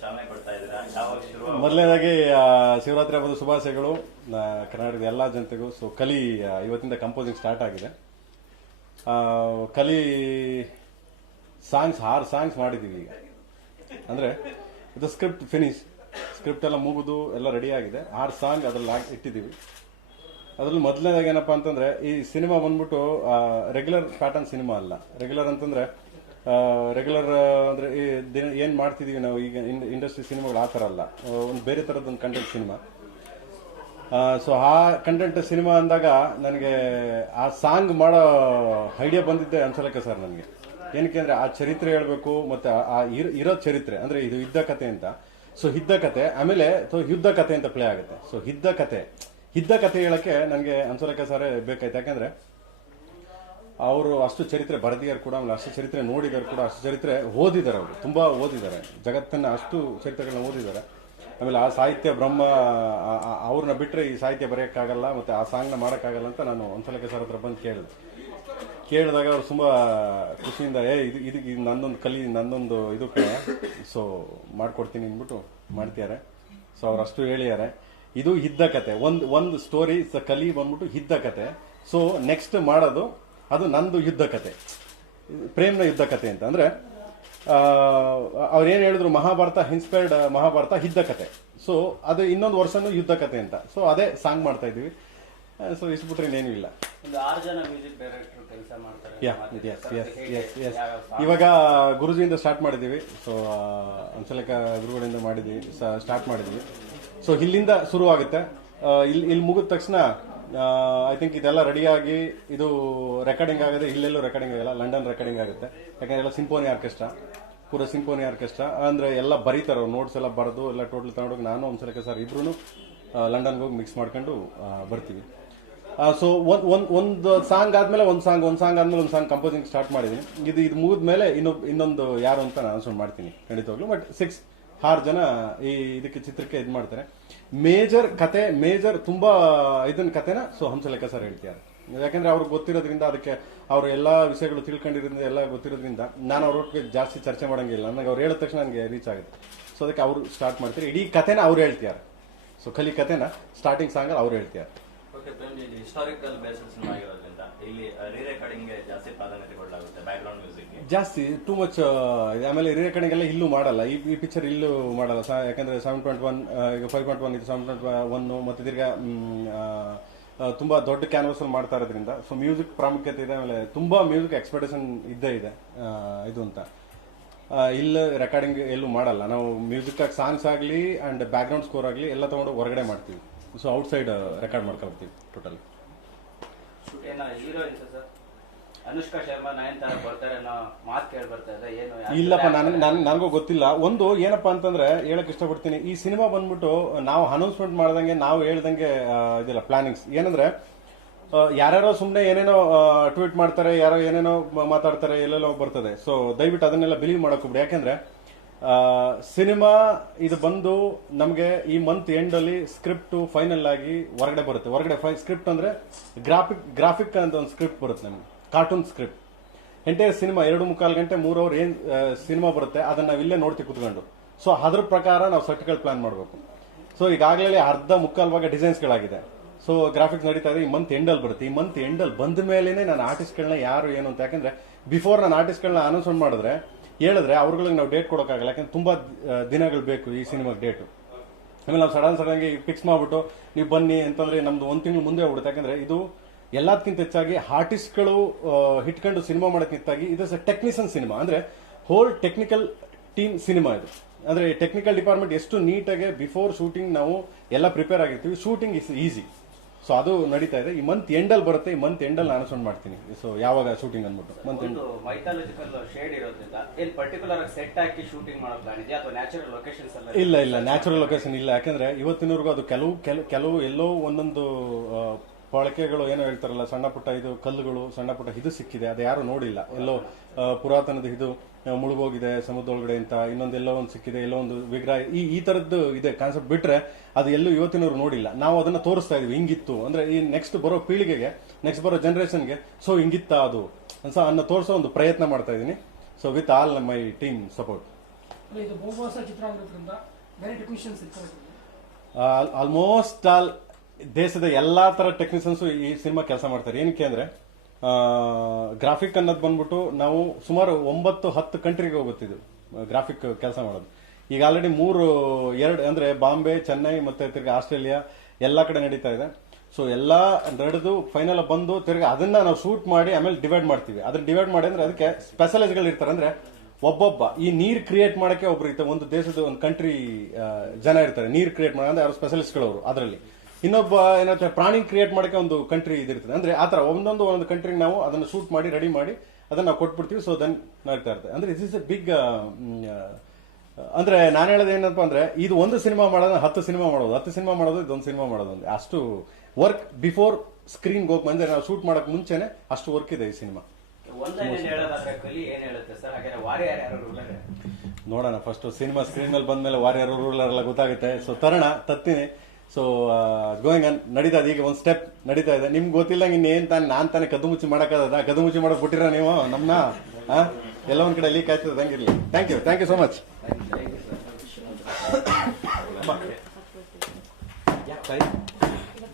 ಚಾಲನೆ ಕೊಡ್ತಾ ಇದ್ದೀರಾ, ಯಾವಾಗ ಶುರು? ಮೊದಲನೇದಾಗಿ ಶಿವರಾತ್ರಿ ಹಬ್ಬದ ಶುಭಾಶಯಗಳು ಕರ್ನಾಟಕದ ಎಲ್ಲ ಜನತೆಗೂ. ಸೊ ಕಲಿ ಇವತ್ತಿಂದ ಕಂಪೋಸಿಂಗ್ ಸ್ಟಾರ್ಟ್ ಆಗಿದೆ. ಕಲಿ ಸಾಂಗ್ಸ್ 6 ಸಾಂಗ್ಸ್ ಮಾಡಿದ್ದೀವಿ ಈಗ. ಅಂದರೆ ಇದು ಸ್ಕ್ರಿಪ್ಟ್ ಫಿನಿಶ್, ಸ್ಕ್ರಿಪ್ಟ್ ಎಲ್ಲ ಮುಗಿದು ಎಲ್ಲ ರೆಡಿ ಆಗಿದೆ. 6 ಸಾಂಗ್ ಅದ್ರಲ್ಲಿ ಇಟ್ಟಿದ್ದೀವಿ. ಅದ್ರಲ್ಲಿ ಮೊದಲನೇದಾಗಿ ಏನಪ್ಪಾ ಅಂತಂದ್ರೆ, ಈ ಸಿನಿಮಾ ಬಂದ್ಬಿಟ್ಟು ರೆಗ್ಯುಲರ್ ಪ್ಯಾಟರ್ನ್ ಸಿನಿಮಾ ಅಲ್ಲ. ರೆಗ್ಯುಲರ್ ಅಂತಂದ್ರೆ ರೆಗ್ಯುಲರ್ ಅಂದ್ರೆ ಏನ್ ಮಾಡ್ತಿದೀವಿ ನಾವು ಈಗ ಇಂಡಸ್ಟ್ರಿ ಸಿನಿಮಾಗಳು ಆ ಥರ ಅಲ್ಲ, ಒಂದು ಬೇರೆ ಥರದೊಂದು ಕಂಟೆಂಟ್ ಸಿನಿಮಾ. ಸೊ ಆ ಕಂಟೆಂಟ್ ಸಿನಿಮಾ ಅಂದಾಗ ನನಗೆ ಆ ಸಾಂಗ್ ಮಾಡೋ ಐಡಿಯಾ ಬಂದಿದ್ದೆ ಹಂಸಲೇಖ ಸರ್ ನನಗೆ. ಏನಕ್ಕೆ ಅಂದ್ರೆ ಆ ಚರಿತ್ರೆ ಹೇಳ್ಬೇಕು, ಮತ್ತೆ ಆ ಇರೋ ಚರಿತ್ರೆ ಅಂದ್ರೆ ಇದು ಯುದ್ಧ ಕಥೆ ಅಂತ. ಸೊ ಯುದ್ಧ ಕಥೆ ಆಮೇಲೆ ಯುದ್ಧ ಕಥೆ ಅಂತ ಪ್ಲೇ ಆಗುತ್ತೆ. ಸೊ ಯುದ್ಧ ಕಥೆ ಹೇಳಕ್ಕೆ ನನಗೆ ಹಂಸಲೇಖ ಸರ್ ಬೇಕಾಯ್ತು. ಯಾಕಂದ್ರೆ ಅವರು ಅಷ್ಟು ಚರಿತ್ರೆ ಬರೆದಿದ್ದಾರೆ ಕೂಡ, ಆಮೇಲೆ ಅಷ್ಟು ಚರಿತ್ರೆ ನೋಡಿದಾರೆ ಕೂಡ, ಅಷ್ಟು ಚರಿತ್ರೆ ಓದಿದ್ದಾರೆ. ಅವರು ತುಂಬಾ ಓದಿದ್ದಾರೆ, ಜಗತ್ತನ್ನ ಅಷ್ಟು ಚರಿತ್ರೆಗಳನ್ನ ಓದಿದ್ದಾರೆ. ಆಮೇಲೆ ಆ ಸಾಹಿತ್ಯ ಬ್ರಹ್ಮ, ಅವ್ರನ್ನ ಬಿಟ್ರೆ ಈ ಸಾಹಿತ್ಯ ಬರೆಯೋಕ್ಕಾಗಲ್ಲ, ಮತ್ತೆ ಆ ಸಾಂಗ್ನ ಮಾಡೋಕ್ಕಾಗಲ್ಲ ಅಂತ ನಾನು ಹಂಸಲೇಖ ಸರ್ ಹತ್ರ ಬಂದು ಕೇಳಿದಾಗ ಅವ್ರು ತುಂಬಾ ಖುಷಿಯಿಂದ ಇದಕ್ಕೆ ನನ್ನೊಂದು ಕಲಿ, ನನ್ನೊಂದು ಇದಕ್ಕೆ ಸೊ ಮಾಡ್ಕೊಡ್ತೀನಿ ಅಂದ್ಬಿಟ್ಟು ಮಾಡ್ತಿದ್ದಾರೆ. ಸೊ ಅವ್ರು ಅಷ್ಟು ಹೇಳಿದ್ದಾರೆ. ಇದು ಯುದ್ಧ ಕತೆ, ಒಂದು ಸ್ಟೋರಿ ಕಲಿ ಬಂದ್ಬಿಟ್ಟು ಯುದ್ಧ ಕತೆ. ಸೊ ನೆಕ್ಸ್ಟ್ ಮಾಡೋದು ಅದು ನಂದು ಯುದ್ಧ ಕತೆ, ಪ್ರೇಮ್ನ ಯುದ್ಧ ಕತೆ ಅಂತ. ಅಂದ್ರೆ ಅವ್ರೇನ್ ಹೇಳಿದ್ರು, ಮಹಾಭಾರತ ಇನ್ಸ್ಪೈರ್ಡ್ ಮಹಾಭಾರತ ಯುದ್ಧ ಕತೆ. ಸೊ ಅದು ಇನ್ನೊಂದು ವರ್ಷನೂ ಯುದ್ಧ ಕತೆ ಅಂತ. ಸೊ ಅದೇ ಸಾಂಗ್ ಮಾಡ್ತಾ ಇದೀವಿ. ಸೊ ಇಷ್ಟು ಬಿಟ್ರೆ ಇನ್ನೇನು ಇಲ್ಲ. ಒಂದು 6 ಜನ ಮ್ಯೂಸಿಕ್ ಡೈರೆಕ್ಟರ್ ಕೆಲಸ ಮಾಡ್ತಾರೆ. ಇವಾಗ ಗುರುಜಿಯಿಂದ ಸ್ಟಾರ್ಟ್ ಮಾಡಿದೀವಿ. ಸೊ ಹಂಸಲೇಖ ಗುರುಗಳಿಂದ ಸ್ಟಾರ್ಟ್ ಮಾಡಿದೀವಿ. ಸೊ ಇಲ್ಲಿಂದ ಶುರು ಆಗುತ್ತೆ. ಇಲ್ಲಿ ಮುಗಿದ ತಕ್ಷಣ ಐ ಥಿಂಕ್ ಇದೆಲ್ಲ ರೆಡಿಯಾಗಿ ಇದು ರೆಕಾರ್ಡಿಂಗ್ ಆಗಿದೆ. ಇಲ್ಲೆಲ್ಲೂ ರೆಕಾರ್ಡಿಂಗ್ ಆಗಲ್ಲ, ಲಂಡನ್ ರೆಕಾರ್ಡಿಂಗ್ ಆಗುತ್ತೆ. ಯಾಕಂದ್ರೆ ಎಲ್ಲ ಸಿಂಫೋನಿ ಆರ್ಕೆಸ್ಟ್ರಾ, ಪೂರ ಸಿಂಫೋನಿ ಆರ್ಕೆಸ್ಟ್ರಾ. ಅಂದ್ರೆ ಎಲ್ಲ ಬರೀತಾರೆ, ನೋಟ್ಸ್ ಎಲ್ಲ ಬರೆದು ಎಲ್ಲ ಟೋಟಲ್ ತಗೊಂಡೋಗಿ ನಾನು ಹಂಸಲೇಖ ಸರ್ ಇಬ್ರು ಲಂಡನ್ಗೆ ಹೋಗಿ ಮಿಕ್ಸ್ ಮಾಡ್ಕೊಂಡು ಬರ್ತೀವಿ. ಸೊ ಒಂದು ಸಾಂಗ್ ಆದ್ಮೇಲೆ ಒಂದು ಸಾಂಗ್ ಆದ್ಮೇಲೆ ಒಂದು ಸಾಂಗ್ ಕಂಪೋಸಿಂಗ್ ಸ್ಟಾರ್ಟ್ ಮಾಡಿದೀನಿ. ಇದು ಮುಗಿದ್ಮೇಲೆ ಇನ್ನೊಂದು ಯಾರು ಅಂತ ನಾನು ಅನ್ಸೊಂಡು ಮಾಡ್ತೀನಿ ಖಂಡಿತವಾಗ್ಲು. ಬಟ್ 6 ಜನ ಈ ಇದಕ್ಕೆ ಚಿತ್ರಕ್ಕೆ ಇದು ಮಾಡ್ತಾರೆ. ಮೇಜರ್ ತುಂಬಾ ಇದನ್ನ ಕಥೆನ ಸೊ ಹಂಸಲೇಖ ಸರ್ ಹೇಳ್ತಾರೆ. ಯಾಕಂದ್ರೆ ಅವ್ರಿಗೆ ಗೊತ್ತಿರೋದ್ರಿಂದ, ಅದಕ್ಕೆ ಅವ್ರ ಎಲ್ಲಾ ವಿಷಯಗಳು ತಿಳ್ಕೊಂಡಿರೋದ್ರಿಂದ, ಎಲ್ಲ ಗೊತ್ತಿರೋದ್ರಿಂದ ನಾನು ಅವ್ರೊಟ್ಟಿಗೆ ಜಾಸ್ತಿ ಚರ್ಚೆ ಮಾಡಂಗಿಲ್ಲ. ನನಗೆ ಅವ್ರು ಹೇಳಿದ ತಕ್ಷಣ ನನಗೆ ರೀಚ್ ಆಗುತ್ತೆ. ಸೊ ಅದಕ್ಕೆ ಅವ್ರು ಸ್ಟಾರ್ಟ್ ಮಾಡ್ತಾರೆ. ಇಡೀ ಕಥೆನ ಅವ್ರು ಹೇಳ್ತಾರೆ. ಸೊ ಕಲಿ ಕಥೆನ ಸ್ಟಾರ್ಟಿಂಗ್ ಸಾಂಗ್ ಅವ್ರು ಹೇಳ್ತಾರೆ. ಹಿಸ್ಟಾರಿಕಲ್ ಬೇಸಿಸ್ ಸಿನಿಮಾ ಆಗಿರೋದ್ರಿಂದ ಇಲ್ಲಿ ರೀ ರೆಕಾರ್ಡಿಂಗ್ ಜಾಸ್ತಿ ಪ್ರಾಧಾನ್ಯತೆ ಕೊಡಲಾಗುತ್ತೆ, ಬ್ಯಾಕ್ಗ್ರೌಂಡ್ ಮ್ಯೂಸಿಕ್ ಜಾಸ್ತಿ ಟೂ ಮಚ್. ಆಮೇಲೆ ರೀ ರೆಕಾರ್ಡಿಂಗ್ ಎಲ್ಲ ಇಲ್ಲೂ ಮಾಡಲ್ಲ, ಈ ಪಿಕ್ಚರ್ ಇಲ್ಲೂ ಮಾಡಲ್ಲ. ಯಾಕಂದ್ರೆ 7.1 ಈಗ 5.1 ಇದು 7.1 ಮತ್ತೆ ತಿರ್ಗಾ ತುಂಬಾ ದೊಡ್ಡ ಕ್ಯಾನ್ವಸ್ ಅಲ್ಲಿ ಮಾಡ್ತಾ ಇರೋದ್ರಿಂದ ಸೊ ಮ್ಯೂಸಿಕ್ ಪ್ರಾಮುಖ್ಯತೆ ಇದೆ. ಆಮೇಲೆ ತುಂಬಾ ಮ್ಯೂಸಿಕ್ ಎಕ್ಸ್ಪೆಕ್ಟೇಷನ್ ಇದ್ದೇ ಇದೆ ಇದು ಅಂತ. ಇಲ್ಲಿ ರೆಕಾರ್ಡಿಂಗ್ ಎಲ್ಲೂ ಮಾಡಲ್ಲ ನಾವು. ಮ್ಯೂಸಿಕ್ ಸಾಂಗ್ಸ್ ಆಗಲಿ ಅಂಡ್ ಬ್ಯಾಕ್ ಗ್ರೌಂಡ್ ಸ್ಕೋರ್ ಆಗಲಿ ಎಲ್ಲ ತಗೊಂಡು ಹೊರಗಡೆ ಮಾಡ್ತೀವಿ. ಸೊ ಔಟ್ ಸೈಡ್ ರೆಕಾರ್ಡ್ ಮಾಡ್ಕೊಳ್ತೀವಿ ಟೋಟಲ್. ಅನುಷ್ಕಾ ಶರ್ಮಾ ನಯನತಾರ ಬರ್ತಾರೆ ಅನ್ನೋ ಮಾತು ಕೇಳಿ ಬರ್ತಾ ಇದೆ, ಏನು? ಇಲ್ಲಪ್ಪ, ನನಗೂ ಗೊತ್ತಿಲ್ಲ. ಒಂದು ಏನಪ್ಪಾ ಅಂತಂದ್ರೆ ಹೇಳಕ್ ಇಷ್ಟಪಡ್ತೀನಿ, ಈ ಸಿನಿಮಾ ಬಂದ್ಬಿಟ್ಟು ನಾವು ಅನೌನ್ಸ್ಮೆಂಟ್ ಮಾಡ್ದಂಗೆ, ನಾವು ಹೇಳ್ದಂಗೆ ಇದಿಲ್ಲ ಪ್ಲಾನಿಂಗ್ಸ್. ಏನಂದ್ರೆ ಯಾರ್ಯಾರೋ ಸುಮ್ಮನೆ ಏನೇನೋ ಟ್ವೀಟ್ ಮಾಡ್ತಾರೆ, ಯಾರೋ ಏನೇನೋ ಮಾತಾಡ್ತಾರೆ, ಎಲ್ಲೆಲ್ಲೋ ಬರ್ತದೆ. ಸೊ ದಯವಿಟ್ಟು ಅದನ್ನೆಲ್ಲ ಬಿಲೀವ್ ಮಾಡಕ್ ಹೋಗ್ಬಿಡಿ. ಯಾಕಂದ್ರೆ ಸಿನಿಮಾ ಇದು ಬಂದು ನಮಗೆ ಈ ಮಂತ್ ಎಂಡ್ ಅಲ್ಲಿ ಸ್ಕ್ರಿಪ್ಟ್ ಫೈನಲ್ ಆಗಿ ಹೊರಗಡೆ ಬರುತ್ತೆ. ಸ್ಕ್ರಿಪ್ಟ್ ಅಂದ್ರೆ ಗ್ರಾಫಿಕ್ ಅಂತ ಒಂದು ಸ್ಕ್ರಿಪ್ಟ್ ಬರುತ್ತೆ ನಮ್ಗೆ, ಕಾರ್ಟೂನ್ ಸ್ಕ್ರಿಪ್ಟ್. ಎಂಟೈರ್ ಸಿನಿಮಾ 2.25 ಗಂಟೆ 3 ಅವರ್ ಏನ್ ಸಿನಿಮಾ ಬರುತ್ತೆ ಅದನ್ನ ನಾವು ಇಲ್ಲೇ ನೋಡ್ತೀವಿ ಕುತ್ಕೊಂಡು. ಸೊ ಅದ್ರ ಪ್ರಕಾರ ನಾವು ಸರ್ಟಿಕಲ್ ಪ್ಲಾನ್ ಮಾಡಬೇಕು. ಸೊ ಈಗಾಗಲೇ ಮುಕ್ಕಾಲ್ ಭಾಗ ಡಿಸೈನ್ಸ್ಗಳಾಗಿದೆ. ಸೊ ಗ್ರಾಫಿಕ್ಸ್ ನಡೀತಾ ಇದೆ. ಈ ಮಂತ್ ಎಂಡಲ್ಲಿ ಬರುತ್ತೆ. ಈ ಮಂತ್ ಎಂಡಲ್ಲಿ ಬಂದ ಮೇಲೇನೆ ನಾನು ಆರ್ಟಿಸ್ಟ್ಗಳನ್ನ ಯಾರು ಏನು ಅಂತ, ಯಾಕಂದ್ರೆ ಬಿಫೋರ್ ನಾನು ಆರ್ಟಿಸ್ಟ್ಗಳನ್ನ ಅನೌನ್ಸ್ಮೆಂಟ್ ಹೇಳಿದ್ರೆ ಅವ್ರಿಗೆ ನಾವು ಡೇಟ್ ಕೊಡೋಕ್ಕಾಗಲ್ಲ. ಯಾಕಂದ್ರೆ ತುಂಬಾ ದಿನಗಳು ಬೇಕು ಈ ಸಿನಿಮಾಗೆ ಡೇಟು. ಆಮೇಲೆ ನಾವು ಸಡನ್ ಫಿಕ್ಸ್ ಮಾಡ್ಬಿಟ್ಟು ನೀವು ಬನ್ನಿ ಅಂತಂದ್ರೆ ನಮ್ದು 1 ತಿಂಗಳು ಮುಂದೆ ಹೋಗ್ಬಿಡುತ್ತೆ. ಯಾಕಂದ್ರೆ ಇದು ಎಲ್ಲದಕ್ಕಿಂತ ಹೆಚ್ಚಾಗಿ ಆರ್ಟಿಸ್ಟ್ಗಳು ಹಿಟ್ಕೊಂಡು ಸಿನಿಮಾ ಮಾಡೋಕ್ಕಿಂತಾಗಿ ಇದು ಟೆಕ್ನಿಷಿಯನ್ ಸಿನಿಮಾ. ಅಂದ್ರೆ ಹೋಲ್ ಟೆಕ್ನಿಕಲ್ ಟೀಮ್ ಸಿನಿಮಾ ಇದು. ಅಂದ್ರೆ ಟೆಕ್ನಿಕಲ್ ಡಿಪಾರ್ಟ್ಮೆಂಟ್ ಎಷ್ಟು ನೀಟಾಗಿ ಬಿಫೋರ್ ಶೂಟಿಂಗ್ ನಾವು ಎಲ್ಲ ಪ್ರಿಪೇರ್ ಆಗಿರ್ತೀವಿ. Shooting is easy. ಸೊ ಅದು ನಡೀತಾ ಇದೆ. ಈ ಮಂತ್ ಎಂಡಲ್ಲಿ ಬರುತ್ತೆ. ಈ ಮಂತ್ ಎಂಡಲ್ಲಿ ನಾನು ಅನೌನ್ಸ್ ಮಾಡ್ತೀನಿ. ಸೊ ಯಾವಾಗ ಶೂಟಿಂಗ್ ಅಂದ್ಬಿಟ್ಟು ಮಂತ್ ಎಂಡ್. ಮೈಥಾಲಜಿಕಲ್ ಶೇಡ್ ಇರೋದ್ರಿಂದ ಏನ್ ಪರ್ಟಿಕ್ಯುಲರ್ ಸೆಟ್ ಹಾಕಿ ಶೂಟಿಂಗ್ ಮಾಡೋ ಪ್ಲಾನ್ ಇದೆಯಾ ಅಥವಾ ನ್ಯಾಚುರಲ್ ಲೊಕೇಶನ್ಸ್ ಎಲ್ಲ? ಇಲ್ಲ, ನ್ಯಾಚುರಲ್ ಲೊಕೇಶನ್ ಇಲ್ಲ. ಯಾಕಂದ್ರೆ ಇವತ್ತಿನವರೆಗೂ ಅದು ಕೆಲವು ಎಲ್ಲೋ ಒಂದೊಂದು ಬಳಕೆಗಳು ಏನೋ ಹೇಳ್ತಾರಲ್ಲ, ಸಣ್ಣ ಪುಟ್ಟ ಇದು ಕಲ್ಲುಗಳು, ಸಣ್ಣ ಪುಟ್ಟ ಇದು ಸಿಕ್ಕಿದೆ, ಅದು ಯಾರು ನೋಡಿಲ್ಲ. ಎಲ್ಲೋ ಪುರಾತನದ ಇದು ಮುಳುಗೋಗಿದೆ ಸಮುದ್ರದೊಳಗಡೆ ಅಂತ, ಇನ್ನೊಂದೆಲ್ಲೋ ಒಂದು ಸಿಕ್ಕಿದೆ, ಎಲ್ಲೋ ಒಂದು ವಿಗ್ರಹ, ಈ ತರದ್ದು ಇದೆ ಕಾನ್ಸೆಪ್ಟ್. ಬಿಟ್ರೆ ಅದು ಎಲ್ಲೂ ಇವತ್ತಿನವ್ರು ನೋಡಿಲ್ಲ. ನಾವು ಅದನ್ನ ತೋರಿಸ್ತಾ ಇದೀವಿ, ಹಿಂಗಿತ್ತು ಅಂದ್ರೆ ಈ ನೆಕ್ಸ್ಟ್ ಬರೋ ಪೀಳಿಗೆಗೆ, ನೆಕ್ಸ್ಟ್ ಬರೋ ಜನರೇಷನ್ಗೆ ಸೊ ಹಿಂಗಿತ್ತ ಅದು ಅನ್ನೋ ತೋರಿಸೋ ಒಂದು ಪ್ರಯತ್ನ ಮಾಡ್ತಾ ಇದೀನಿ. So with all my team support. ಇದು ಬಹುಭಾಷಾ ಚಿತ್ರ ಆಗಿರೋದ್ರಿಂದ ಬೇರೆ ಟೆಕ್ನಿಷಿಯನ್ಸ್ ಇರ್ತಾರೆ. ಆಲ್ಮೋಸ್ಟ್ ಆಲ್ ದೇಶದ ಎಲ್ಲಾ ತರ ಟೆಕ್ನಿಷಿಯನ್ಸ್ ಈ ಸಿನಿಮಾ ಕೆಲಸ ಮಾಡ್ತಾರೆ. ಏನಕ್ಕೆ ಅಂದ್ರೆ ಗ್ರಾಫಿಕ್ ಅನ್ನೋದು ಬಂದ್ಬಿಟ್ಟು ನಾವು ಸುಮಾರು 9-10 ಕಂಟ್ರಿಗೆ ಹೋಗುತ್ತಿದ್ವಿ ಗ್ರಾಫಿಕ್ ಕೆಲಸ ಮಾಡೋದು. ಈಗ ಆಲ್ರೆಡಿ 2 ಅಂದ್ರೆ ಬಾಂಬೆ, ಚೆನ್ನೈ ಮತ್ತೆ ತಿರ್ಗಿ ಆಸ್ಟ್ರೇಲಿಯಾ ಎಲ್ಲಾ ಕಡೆ ನಡೀತಾ ಇದೆ. ಸೊ ಎಲ್ಲಾ ನಡೆದು ಫೈನಲ್ ಬಂದು ತಿರ್ಗಿ ಅದನ್ನ ನಾವು ಶೂಟ್ ಮಾಡಿ ಆಮೇಲೆ ಡಿವೈಡ್ ಮಾಡ್ತೀವಿ. ಅದನ್ನ ಡಿವೈಡ್ ಮಾಡಿ ಅಂದ್ರೆ ಅದಕ್ಕೆ ಸ್ಪೆಷಲೈಸ್ಗಳು ಇರ್ತಾರೆ. ಅಂದ್ರೆ ಒಬ್ಬೊಬ್ಬ ಈ ನೀರ್ ಕ್ರಿಯೇಟ್ ಮಾಡಕ್ಕೆ ಒಬ್ರು ಇರ್ತಾರೆ. ಒಂದು ದೇಶದ ಒಂದು ಕಂಟ್ರಿ ಜನ ಇರ್ತಾರೆ ನೀರ್ ಕ್ರಿಯೇಟ್ ಮಾಡೋ ಅಂದ್ರೆ ಅವ್ರ ಸ್ಪೆಷಲಿಸ್ಟ್ಗಳು ಅದರಲ್ಲಿ. ಇನ್ನೊಬ್ಬ ಏನಾಗ್ತದೆ ಪ್ರಾಣಿ ಕ್ರಿಯೇಟ್ ಮಾಡಕ್ಕೆ ಒಂದು ಕಂಟ್ರಿ ಇದಿರ್ತದೆ. ಅಂದ್ರೆ ಆತರ ಒಂದೊಂದು ಕಂಟ್ರಿಗೆ ನಾವು ಅದನ್ನ ಶೂಟ್ ಮಾಡಿ ರೆಡಿ ಮಾಡಿ ಅದನ್ನ ನಾವು ಕೊಟ್ಬಿಡ್ತೀವಿ. ಸೊ ದೆನ್ ನಡೀತಾ ಇರ್ತದೆ. ಅಂದ್ರೆ ಇಸ್ ಇಸ್ ಎ ಬಿಗ್ ಅಂದ್ರೆ ನಾನು ಹೇಳೋದು ಏನಪ್ಪ ಅಂದ್ರೆ ಇದು ಒಂದು ಸಿನಿಮಾ ಮಾಡೋದು 10 ಸಿನಿಮಾ ಮಾಡೋದು, 10 ಸಿನಿಮಾ ಮಾಡೋದು ಇದೊಂದು ಸಿನಿಮಾ ಮಾಡೋದು. ಅಂದ್ರೆ ಅಷ್ಟು ವರ್ಕ್ ಬಿಫೋರ್ ಸ್ಕ್ರೀನ್ ಹೋಗಿ ಬಂದ್ರೆ ನಾವು ಶೂಟ್ ಮಾಡಕ್ ಮುಂಚೆನೆ ಅಷ್ಟು ವರ್ಕ್ ಇದೆ ಈ ಸಿನಿಮಾ. ನೋಡೋಣ ಫಸ್ಟ್ ಸಿನಿಮಾ ಸ್ಕ್ರೀನ್ ಮೇಲೆ ಬಂದ್ಮೇಲೆ ವಾರಿಯರ್ ರೂಲರ್ ಎಲ್ಲ ಗೊತ್ತಾಗುತ್ತೆ. ಸೊ ತತ್ತೀನಿ. ಸೊ ಗೋಯಿಂಗ್ ಆನ್ ನಡೀತಾ ಇದೆ. ಈಗ ಒಂದು ಸ್ಟೆಪ್ ನಡೀತಾ ಇದೆ. ನಿಮ್ಗೆ ಗೊತ್ತಿಲ್ಲ ಇನ್ನೇನ್ ನಾನ್ ತಾನೇ ಕದ್ದು ಮುಚ್ಚಿ ಮಾಡಕ್ಕಾಗದ? ಕದ್ದು ಮುಚ್ಚಿ ಮಾಡಕ್ ಬಿಟ್ಟಿರ ನೀವು ನಮ್ನ? ಎಲ್ಲ ಒಂದ್ ಕಡೆ ಲೀಕ್ ಆಯ್ತದೆ ಹಂಗಿರ್ಲಿ. Thank you so much.